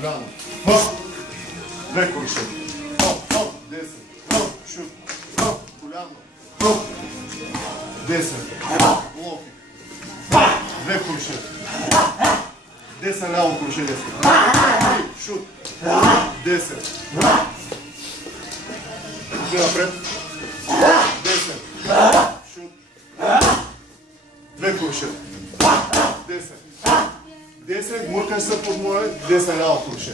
Голямо. Хоп. Две курши. Хоп, хоп. 10. Хоп, шут. Хоп, голямо. Хоп. 10. Локи. Две курши. 10 ляво курши. 10. Шут. 10. Две напред. 10. Шут. Две курши. 10. 10. Муркаш се под море. 10 ляво курши.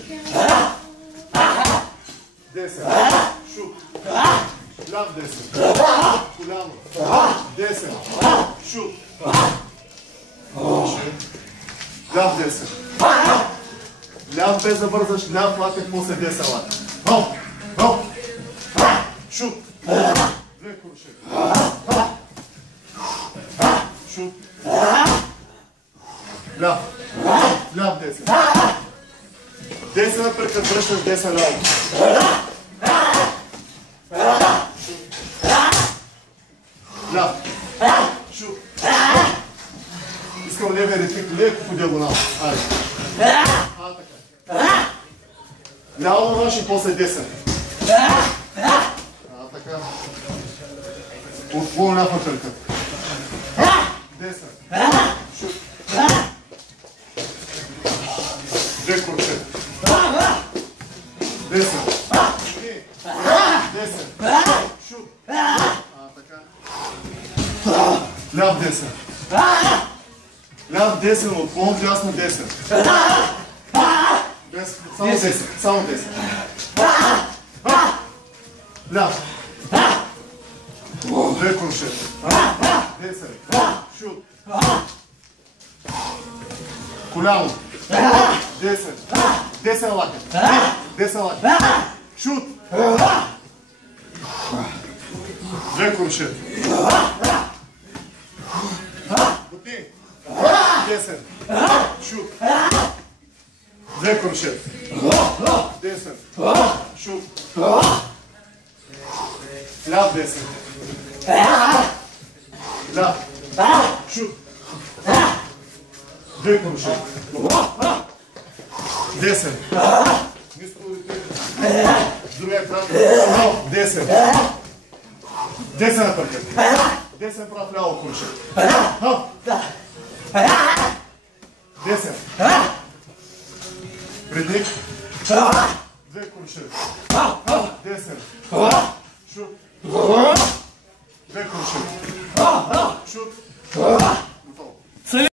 10. Шут. Ляв 10. Коляно. 10. Шут. Ляв 10. Ляв без да бързаш. Ляв лакът после 10 лака. Хоп. Хоп. Шут. Две курши. Шут. Ляв. Ляв 10. 10 напред, като връщаш 10 ляво. Ляв. Шут. Искам левия ретик, леко по диагонал. Айде. Така. Ляво външ и после 10. Така. Отклон ляв на търка. 10. Шут. Две курши. 10. 10. Шут. Така. Ляв 10. Ляв 10, отклон дясно 10. Само 10. Само 10. Ляв. Две курши. 10. Шут. Коляно. 10. 10 лака. 10 лака. Шут. Две курши. Бутни. 10. Шут. Две курши. 10. Шут. Ляв 10. Ляв. Шут. Две курши. 10. Другия крак. 10. 10 на пърка. 10 прав ляво курши. 10. Предник. Две курши. 10.